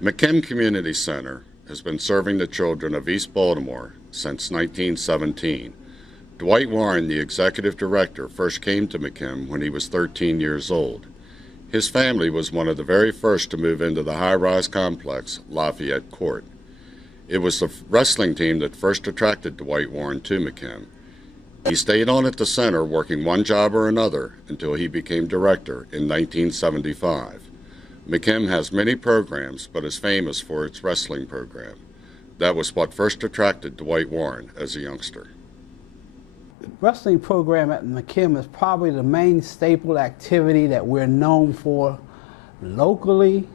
McKim Community Center has been serving the children of East Baltimore since 1917. Dwight Warren, the executive director, first came to McKim when he was 13 years old. His family was one of the very first to move into the high-rise complex, Lafayette Court. It was the wrestling team that first attracted Dwight Warren to McKim. He stayed on at the center working one job or another until he became director in 1975. McKim has many programs, but is famous for its wrestling program. That was what first attracted Dwight Warren as a youngster. The wrestling program at McKim is probably the main staple activity that we're known for locally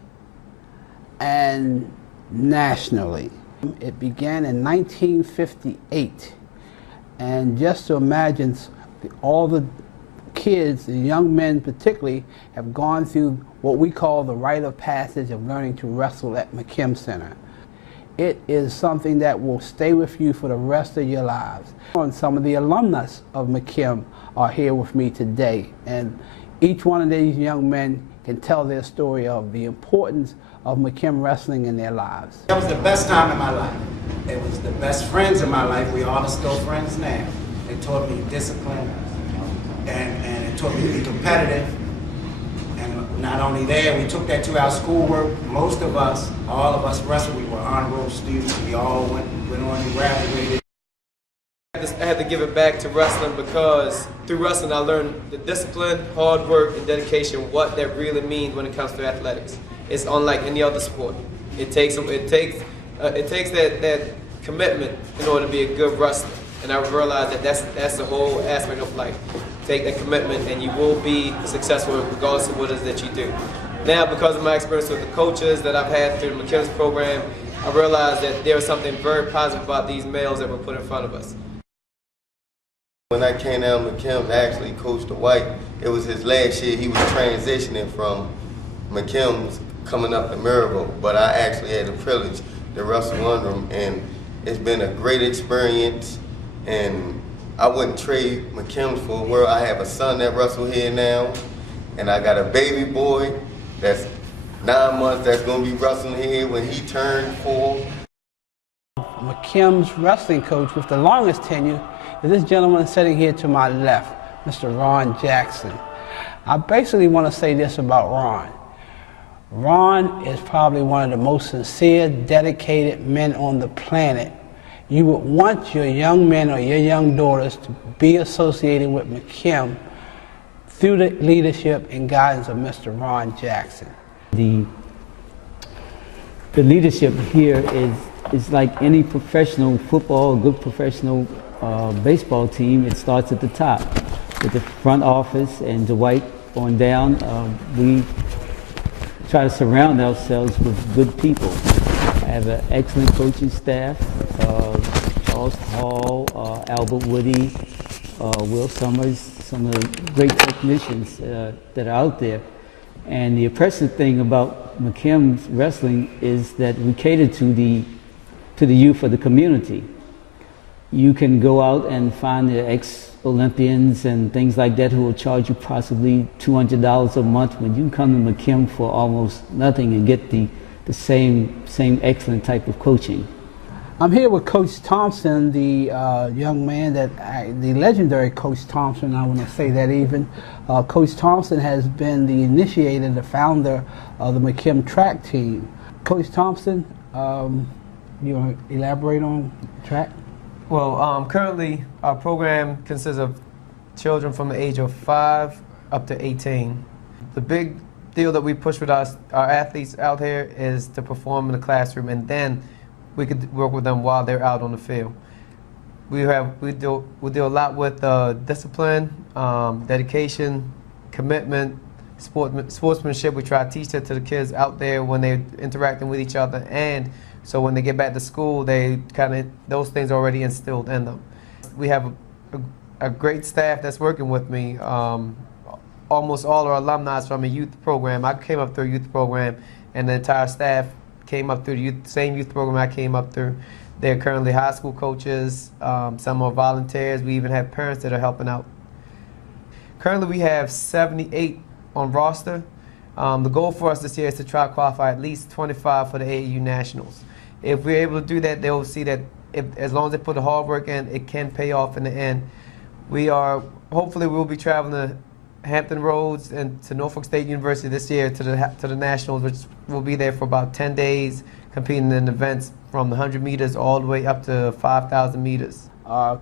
and nationally. It began in 1958, and just to imagine all the kids, the young men particularly, have gone through what we call the rite of passage of learning to wrestle at McKim Center. It is something that will stay with you for the rest of your lives. And some of the alumnus of McKim are here with me today, and each one of these young men can tell their story of the importance of McKim wrestling in their lives. That was the best time in my life. It was the best friends in my life. We all are still friends now. It taught me discipline, and it taught me to be competitive. And not only there, we took that to our schoolwork. Most of us, all of us wrestled. We were honor roll students. We all went on and graduated. I had to give it back to wrestling because through wrestling I learned the discipline, hard work, and dedication, what that really means when it comes to athletics. It's unlike any other sport. It takes that commitment in order to be a good wrestler. And I realized that that's the whole aspect of life. Take that commitment and you will be successful regardless of what it is that you do. Now, because of my experience with the coaches that I've had through the McKim's program, I realized that there was something very positive about these males that were put in front of us. When I came down to McKim, actually Coach Dwight, it was his last year. He was transitioning from McKim's coming up to Maryville, but I actually had the privilege to wrestle under him, and it's been a great experience, and I wouldn't trade McKim's for the world. I have a son that wrestles here now, and I got a baby boy that's 9 months that's going to be wrestling here when he turned 4. McKim's wrestling coach with the longest tenure is this gentleman sitting here to my left, Mr. Ron Jackson. I basically want to say this about Ron. Ron is probably one of the most sincere, dedicated men on the planet. You would want your young men or your young daughters to be associated with McKim through the leadership and guidance of Mr. Ron Jackson. The leadership here is like any professional football, good professional baseball team. It starts at the top with the front office and Dwight on down. We try to surround ourselves with good people. I have an excellent coaching staff, Charles Hall, Albert Woody, Will Summers, some of the great technicians that are out there. And the impressive thing about McKim's wrestling is that we cater to the youth of the community. You can go out and find the ex-Olympians and things like that who will charge you possibly $200 a month when you can come to McKim for almost nothing and get the same excellent type of coaching. I'm here with Coach Thompson, the young man the legendary Coach Thompson, I want to say that even. Coach Thompson has been the initiator, the founder of the McKim track team. Coach Thompson, you want to elaborate on track? Well, currently our program consists of children from the age of 5 up to 18. The big deal that we push with our athletes out here is to perform in the classroom, and then we could work with them while they're out on the field. We do a lot with discipline, dedication, commitment, sportsmanship. We try to teach that to the kids out there when they're interacting with each other, and so when they get back to school, those things are already instilled in them. We have a great staff that's working with me. almost all our alumni from a youth program. I came up through a youth program, and the entire staff came up through the same youth program I came up through. They're currently high school coaches, some are volunteers. We even have parents that are helping out. Currently we have 78 on roster. The goal for us this year is to try to qualify at least 25 for the AAU Nationals. If we're able to do that, they'll see that as long as they put the hard work in, it can pay off in the end. Hopefully we'll be traveling to Hampton Roads and to Norfolk State University this year to the Nationals, which will be there for about 10 days, competing in events from the 100 meters all the way up to 5,000 meters.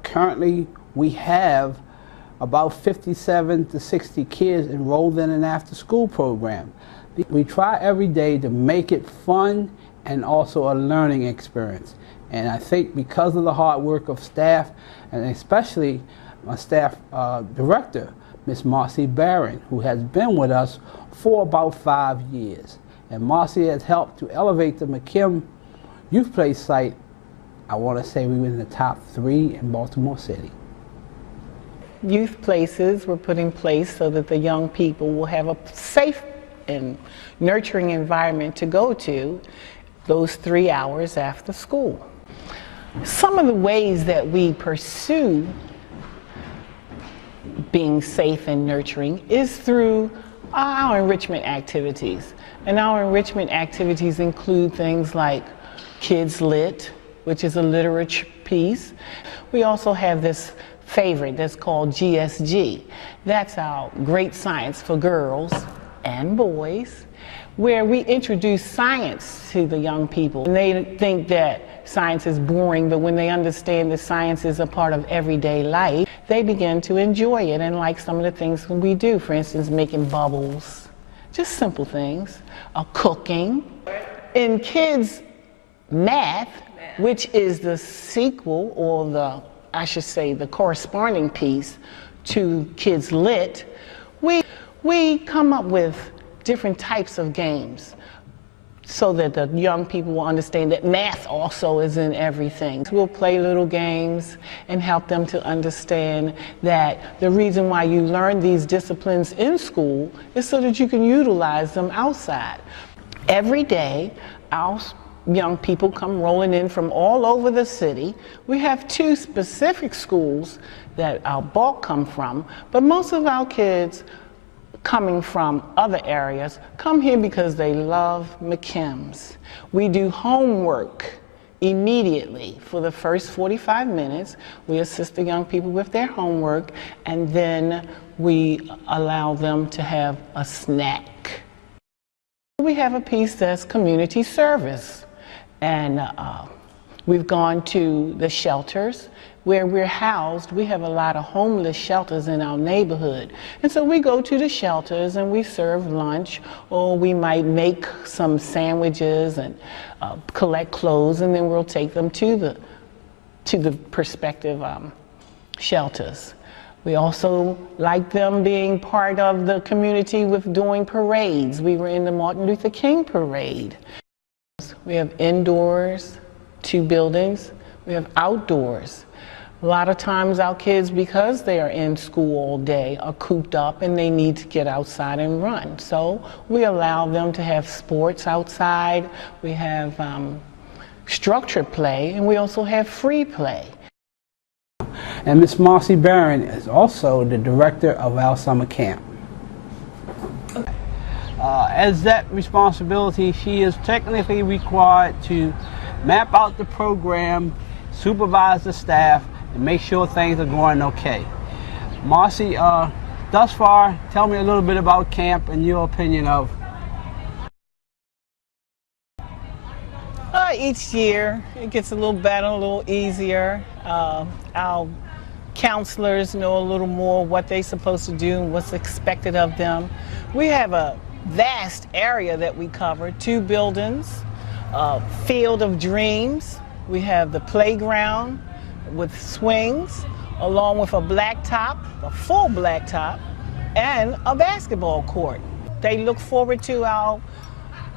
Currently, we have about 57 to 60 kids enrolled in an after-school program. We try every day to make it fun and also a learning experience. And I think because of the hard work of staff, and especially my staff director, Miss Marcy Barron, who has been with us for about 5 years. And Marcy has helped to elevate the McKim Youth Play site. I want to say we were in the top 3 in Baltimore City. Youth places were put in place so that the young people will have a safe and nurturing environment to go to those 3 hours after school. Some of the ways that we pursue being safe and nurturing is through our enrichment activities. And our enrichment activities include things like Kids Lit, which is a literature piece. We also have this favorite that's called GSG. That's our Great Science for Girls and Boys, where we introduce science to the young people. And they think that science is boring, but when they understand that science is a part of everyday life, they begin to enjoy it and like some of the things we do. For instance, making bubbles, just simple things, cooking. In kids' math, which is the sequel, or I should say the corresponding piece to Kids Lit, we come up with different types of games so that the young people will understand that math also is in everything. We'll play little games and help them to understand that the reason why you learn these disciplines in school is so that you can utilize them outside. Every day, our young people come rolling in from all over the city. We have 2 specific schools that our bulk come from, but most of our kids coming from other areas come here because they love McKim's. We do homework immediately for the first 45 minutes. We assist the young people with their homework, and then we allow them to have a snack. We have a piece that's community service, and we've gone to the shelters where we're housed. We have a lot of homeless shelters in our neighborhood. And so we go to the shelters and we serve lunch, or we might make some sandwiches and collect clothes, and then we'll take them to the prospective shelters. We also like them being part of the community with doing parades. We were in the Martin Luther King parade. We have indoors, 2 buildings. We have outdoors. A lot of times our kids, because they are in school all day, are cooped up and they need to get outside and run. So we allow them to have sports outside. We have structured play, and we also have free play. And Miss Marcy Barron is also the director of our summer camp. As that responsibility, she is technically required to map out the program, supervise the staff, and make sure things are going okay. Marcy, thus far, tell me a little bit about camp and your opinion of. Each year, it gets a little better, a little easier. Our counselors know a little more what they're supposed to do and what's expected of them. We have a vast area that we cover, 2 buildings, Field of Dreams. We have the playground with swings, along with a blacktop, a full blacktop, and a basketball court. They look forward to our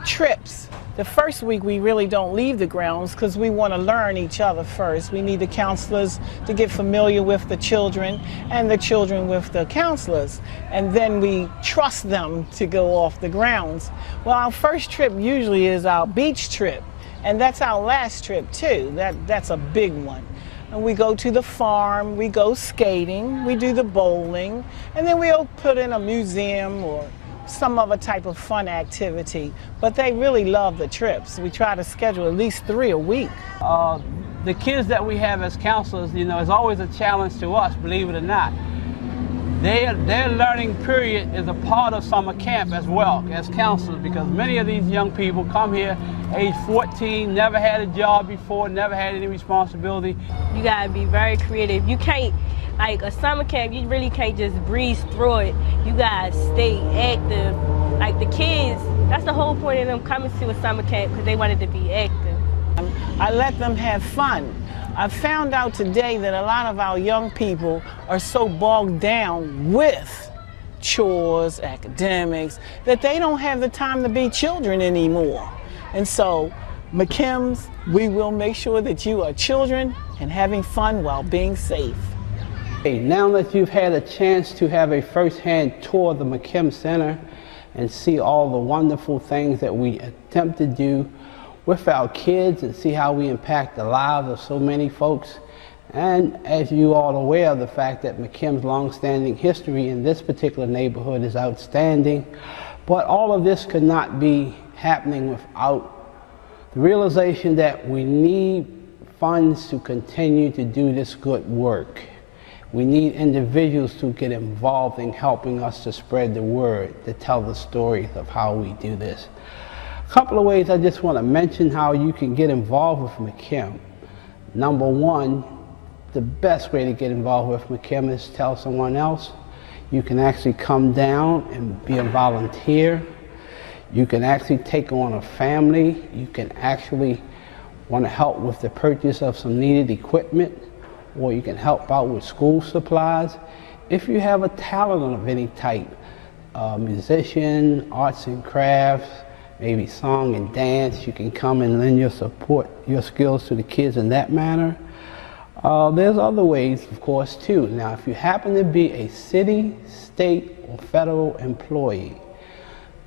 trips. The first week we really don't leave the grounds because we want to learn each other first. We need the counselors to get familiar with the children and the children with the counselors. And then we trust them to go off the grounds. Well, our first trip usually is our beach trip. And that's our last trip too. That's a big one. And we go to the farm, we go skating, we do the bowling, and then we'll put in a museum or some other type of fun activity. But they really love the trips. We try to schedule at least 3 a week. The kids that we have as counselors, you know, is always a challenge to us, believe it or not. Their learning period is a part of summer camp as well as counselors, because many of these young people come here age 14, never had a job before, never had any responsibility. You gotta be very creative. You can't, like a summer camp, you really can't just breeze through it. You gotta stay active. Like the kids, that's the whole point of them coming to a summer camp, because they wanted to be active. I let them have fun. I found out today that a lot of our young people are so bogged down with chores, academics, that they don't have the time to be children anymore. And so, McKim's, we will make sure that you are children and having fun while being safe. Hey, now that you've had a chance to have a first-hand tour of the McKim Center and see all the wonderful things that we attempt to do with our kids and see how we impact the lives of so many folks. And as you all are aware of the fact that McKim's long-standing history in this particular neighborhood is outstanding, but all of this could not be happening without the realization that we need funds to continue to do this good work. We need individuals to get involved in helping us to spread the word, to tell the stories of how we do this. A couple of ways I just want to mention how you can get involved with McKim. Number one, the best way to get involved with McKim is tell someone else. You can actually come down and be a volunteer. You can actually take on a family. You can actually want to help with the purchase of some needed equipment, or you can help out with school supplies. If you have a talent of any type, musician, arts and crafts, maybe song and dance, you can come and lend your support, your skills to the kids in that manner. There's other ways, of course, too. Now, if you happen to be a city, state, or federal employee,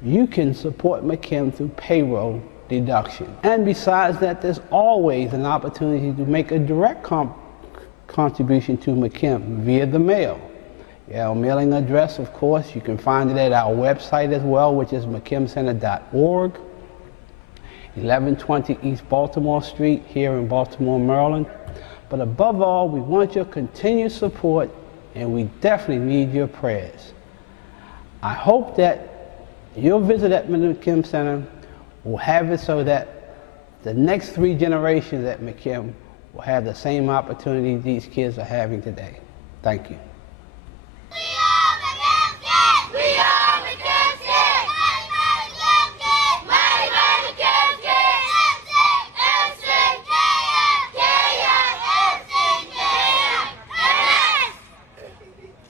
you can support McKim through payroll deduction. And besides that, there's always an opportunity to make a direct contribution to McKim via the mail. Our mailing address, of course, you can find it at our website as well, which is mckimcenter.org, 1120 East Baltimore Street here in Baltimore, Maryland. But above all, we want your continued support, and we definitely need your prayers. I hope that your visit at McKim Center will have it so that the next 3 generations at McKim will have the same opportunity these kids are having today. Thank you.